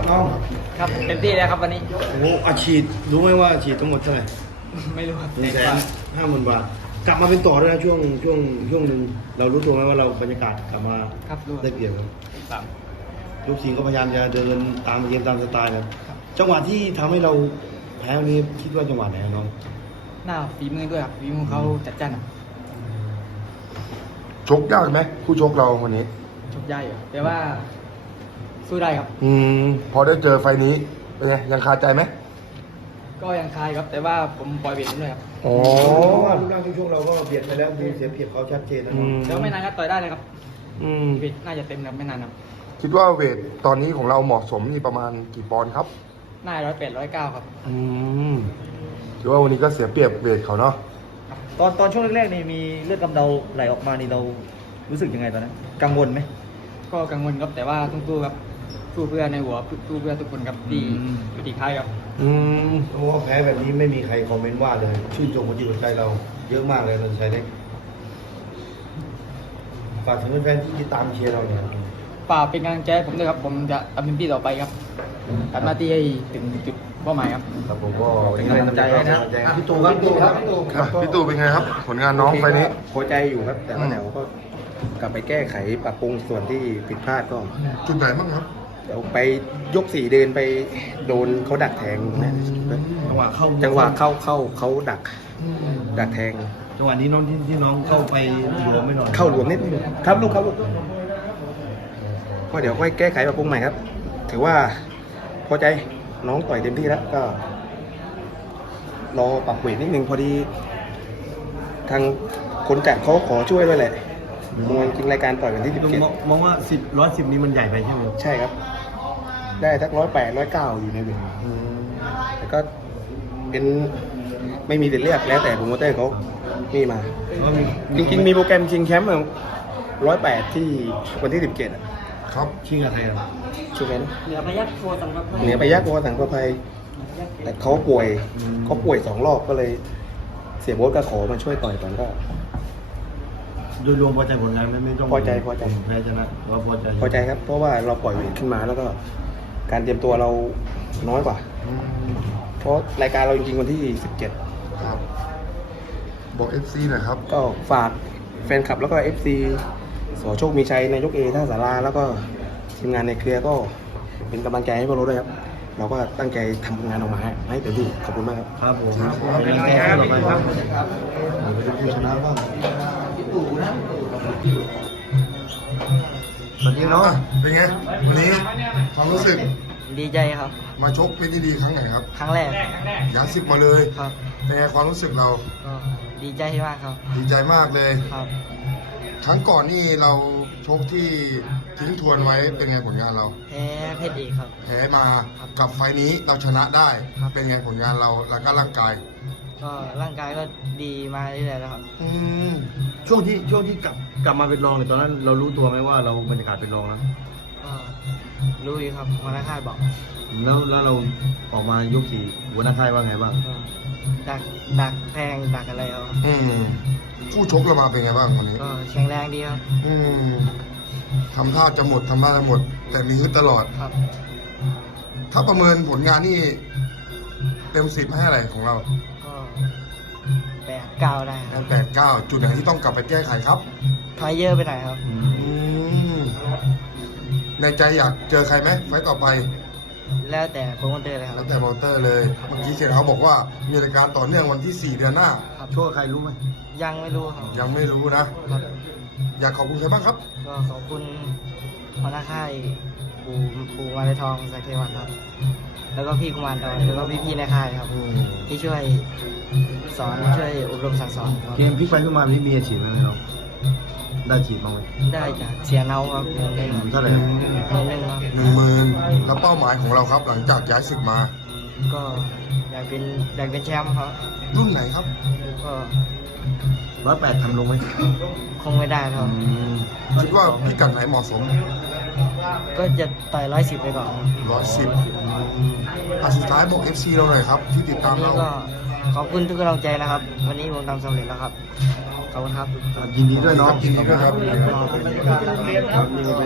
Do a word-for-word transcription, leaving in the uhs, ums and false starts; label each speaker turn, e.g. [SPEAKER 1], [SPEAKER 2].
[SPEAKER 1] น้อง
[SPEAKER 2] ครับเต็มที่แล้วครับวันนี้
[SPEAKER 1] โอ้โหอาชีพรู้ไหมว่าอาชีพทั้งหมดเท่าไหร่
[SPEAKER 2] ไม่รู้ครับ
[SPEAKER 1] หนึ่งแสนห้าหมื่นบาทกลับมาเป็นต่อด้วยนะช่วงช่วงช่วงหนึ่งเรารู้ตัวไหมว่าเราบรรยากาศกลับมา
[SPEAKER 2] ครับรู้
[SPEAKER 1] ได้เปรียบครับ
[SPEAKER 2] ครับ
[SPEAKER 1] ลูกศิษย์ก็พยายามจะเดินตามเกมตามสไตล์ครับจังหวะที่ทำให้เราแพ้วันนี้คิดว่าจังหวะไหนครับน้อง
[SPEAKER 2] หน้าฝีมือด้วยครับฝีมือเขาจัดจ้านครับ
[SPEAKER 3] ชกยากไหมคู่ชกเราวันนี้
[SPEAKER 2] ชกใหญ่อยู่แต่ว่าสู้ได้ครับ
[SPEAKER 3] อืมพอได้เจอไฟล์นี้เป็นไงยังคาใจไหม
[SPEAKER 2] ก็ยังคลายครับแต่ว่าผมปล่อยเวทด้วยครับ
[SPEAKER 3] อ๋อ
[SPEAKER 1] เพราะว่ารูปร่างช่วงเราก็เบียดไปแล้วดูเสียเปรียบเขาชัดเจนนะน้อง
[SPEAKER 2] แล้วไม่นานก็ต่อยได้เลยครับ
[SPEAKER 3] อืม
[SPEAKER 2] เวทน่าจะเต็มครับไม่นานครับ
[SPEAKER 3] คิดว่าเวทตอนนี้ของเราเหมาะสมนี่ประมาณกี่ปอนด์ครับ
[SPEAKER 2] หน้าร้อยแปดร้อยเก้าครับ
[SPEAKER 3] อืมถือว่าวันนี้ก็เสียเปรียบเวทเขาเนาะ
[SPEAKER 4] ตอนตอนช่วงแรกๆนี่มีเลือดกำเดาไหลออกมานี่เรารู้สึกยังไงตอนนั้นกังวลไหม
[SPEAKER 2] ก็กังวลครับแต่ว่าต้องสู้ครับสู้เพื่อในหัวสู้เพื่อทุกคนครับดี
[SPEAKER 4] อืม
[SPEAKER 2] อยู่ที่ค่ายครับ
[SPEAKER 3] อืม
[SPEAKER 1] เพราะว่าแพ้แบบนี้ไม่มีใครคอมเมนต์ว่าเลยชื่นชมคนจิตหัวใจเราเยอะมากเลยนนท์ชัยเล็กฝากถึงแฟนๆที่ติดตามเชียร์เราเนี่ย
[SPEAKER 2] ฝากเป็นกำลังใจให้ผมด้วยครับผมจะทำเต็มที่ต่อไปครับทำหน้าที่ให้ถึงจุดเป้าหมายครับ
[SPEAKER 1] ครับผมก็
[SPEAKER 4] เป็นกำลังใจให้นะ
[SPEAKER 1] พี่ตูครับพี่ตูครับ
[SPEAKER 3] อ่ะพี่ตู่เป็นไงครับ ผลงานน้องไฟล์นี้
[SPEAKER 5] พอใจอยู่ครับ แต่ว่าเดี๋ยวก็กลับไปแก้ไขปรับปรุงส่วนที่ผิดพลาดก็
[SPEAKER 3] จุดไหนบ้างครับ
[SPEAKER 5] เดี๋ยวไปยกสี่เดินไปโดนเขาดักแทงนะ
[SPEAKER 1] จังหวะเข้า
[SPEAKER 5] จังหวะเข้าเข้าเขาดักดักแทง
[SPEAKER 1] จังหวะนี้น้องที่ที่น้องเข้าไปรวมไม่หน่อย
[SPEAKER 5] เข้าหลวมนิดนึงครับลูกครับลูกก็เดี๋ยวค่อยแก้ไขปรับปรุงใหม่ครับ ถือว่าพอใจน้องต่อยเต็มที่แล้วก็รอปรับเวทนิดนึงพอดี ทางคนจัดเขาขอช่วยด้วยแหละมวยจริงรายการต่อยวันที่สิบ
[SPEAKER 1] พี่ตู
[SPEAKER 5] เจ็ด
[SPEAKER 1] มองมองว่าสิบร้อยสิบนี้มันใหญ่ไปใช่ไหม
[SPEAKER 5] ใช่ครับ ได้ทักร้อยแปดร้อยเก้าอยู่ในเวทแต่ก็เป็นไม่มีสิทธิ์เลือกแล้วแต่โปรโมเตอร์เขามีมา
[SPEAKER 1] ก็มี
[SPEAKER 5] จริงๆมีโปรแกรมชิงแชมป์ร้อยแปดที่วันที่สิบเจ็ดอ่ะ
[SPEAKER 3] ครับ
[SPEAKER 1] ชิงกับใครครับ
[SPEAKER 5] ช่วงนั้น
[SPEAKER 2] เหนือพยัคฆ์โคสังกัป
[SPEAKER 5] เหนือไปยักษ์วอสังประภัยแต่เขาป่วยเขาป่วยสองรอบก็เลย เสียโบ๊ทก็ขอมาช่วยต่อยก่อนก็
[SPEAKER 1] โดยรวมพอใจผลงานไหมไม่ต้อง
[SPEAKER 5] พอใจพอใจ
[SPEAKER 1] แพ้ชนะว่าพอใจ
[SPEAKER 5] พอใจครับ เพราะว่าเราปล่อยเวทขึ้นมาแล้วก็ การเตรียมตัวเราน้อยกว่า เพราะรายการเราจริงๆวันที่สิบเจ็ด
[SPEAKER 3] ครับ บอกเอฟซีหน่อยครับ
[SPEAKER 5] ก็ฝากแฟนคลับแล้วก็ เอฟ ซี สอโชคมีชัยนายกเอท่าสาราแล้วก็ทีมงานในเครือก็เป็นกำลังใจให้พวกเราด้วยครับ เราก็ตั้งใจทำงานออกมาให้เต็มที่ขอบคุณมากครับ
[SPEAKER 1] ครับผมเป็นกำลังใจให้ต่อไปครับไปดูผู้ชนะบ้าง
[SPEAKER 3] สวัสดีเนาะเป็นไง วันนี้ความรู้สึก
[SPEAKER 2] ดีใจครับ
[SPEAKER 3] มาชกเป็นที่ดีครั้งไหนครับ
[SPEAKER 2] ครั้งแรก
[SPEAKER 3] ยาสิบมาเลย
[SPEAKER 2] ครับ
[SPEAKER 3] เป็นไงความรู้สึกเรา
[SPEAKER 2] ก็ดีใจมากครับ
[SPEAKER 3] ดีใจมากเลย
[SPEAKER 2] ครับ
[SPEAKER 3] ครั้งก่อนนี่เราชกที่ทิ้งทวนไว้เป็นไงผลงานเรา
[SPEAKER 2] แพ้เพชรเอกครับ
[SPEAKER 3] แพ้มากับไฟล์นี้เราชนะได้ เป็นไงผลงานเราแล้วก็ร่างกาย
[SPEAKER 2] ก็ร่างกายก็ดีมาเรื่อยๆแล้วครับ
[SPEAKER 3] อืม
[SPEAKER 1] ช่วงที่ช่วงที่กลับกลับมาเป็นรองเนี่ยตอนนั้นเรารู้ตัวไหมว่าเราบรรยากาศเป็นรองแล้ว
[SPEAKER 2] ก็รู้อยู่ครับมานาค่ายบอก
[SPEAKER 1] แล้วแล้วเราออกมายกสี่หัวหน้าค่ายว่าไงบ้าง
[SPEAKER 2] ก็ดักดักแทงดักอะไรเอา
[SPEAKER 3] อืมคู่ชกเรามาเป็นไงบ้างวันนี้
[SPEAKER 2] ก็แข็งแรงดีครับ
[SPEAKER 3] อืมทำท่าจะหมดทำท่าจะหมด แต่มีฮึดตลอด
[SPEAKER 2] ครับ
[SPEAKER 3] ถ้าประเมินผลงานนี่เต็มสิบให้อะไรของเรา
[SPEAKER 2] ก็แปดเก้าได้ครับ
[SPEAKER 3] แปดเก้าจุดไหนที่ต้องกลับไปแก้ไขครับ
[SPEAKER 2] ถอยเยอะไปหน่อยครับ
[SPEAKER 3] อืมในใจอยากเจอใครไหมไฟต์ต่อไป
[SPEAKER 2] แล้วแต่โปรโมเตอร์เลยค
[SPEAKER 3] แล้
[SPEAKER 2] รั
[SPEAKER 3] ว
[SPEAKER 2] บ
[SPEAKER 3] แต่มอเตอร์เลย เมื่อกี้เขียนเขาบอกว่ามีรายการต่อเนื่องวันที่สี่เดือนหน้า
[SPEAKER 2] ครับ
[SPEAKER 1] ช่วงใครรู้ไหม
[SPEAKER 2] ยังไม่รู้ครับ
[SPEAKER 3] ยังไม่รู้นะ
[SPEAKER 2] ครับ
[SPEAKER 3] อยากขอบคุณใครบ้างครับ
[SPEAKER 2] ก็ขอบคุณหัวหน้าค่ายปูปูมาลายทองสักเทวันครับ แล้วก็พี่กุมารทองแล้วก็พี่ๆในค่ายครับ
[SPEAKER 3] อืม
[SPEAKER 2] ที่ช่วยสอนช่วยอบรมสั่งสอนครับ
[SPEAKER 1] เกมพลิกไปขึ้นมานี่มีอาชีพไหมเราได้ฉีดบ้างไหม
[SPEAKER 2] ได้จากเสียเนาครับเงินหนึ่ง
[SPEAKER 1] เท่าไหร่
[SPEAKER 2] เงินหนึ่งครับ
[SPEAKER 3] หนึ่งหมื่นแล้วเป้าหมายของเราครับ หลังจากย้ายศึกมา
[SPEAKER 2] ก็อยากเป็นอยากเป็นแชมป์ครับ
[SPEAKER 3] รุ่นไหนครับ
[SPEAKER 2] ก็
[SPEAKER 1] ร้อยแปดทำลงไหม
[SPEAKER 2] คงไม่ได้ครับ
[SPEAKER 3] คิดว่าพิกัดไหนเหมาะสม
[SPEAKER 2] ก็จะต่อยร้อยสิบไปก่อนครับ
[SPEAKER 3] ร้อยสิบอ่ะสุดท้ายบอก เอฟ ซี เราหน่อยครับ ที่ติดตาม
[SPEAKER 2] วันนี้
[SPEAKER 3] เรา
[SPEAKER 2] ก็ขอบคุณทุกกำลังใจนะครับ วันนี้ผมทำสำเร็จแล้วครับ ขอบคุณครับ
[SPEAKER 1] ยินดีด้วยเนาะ
[SPEAKER 3] ยินดีด้วยครับ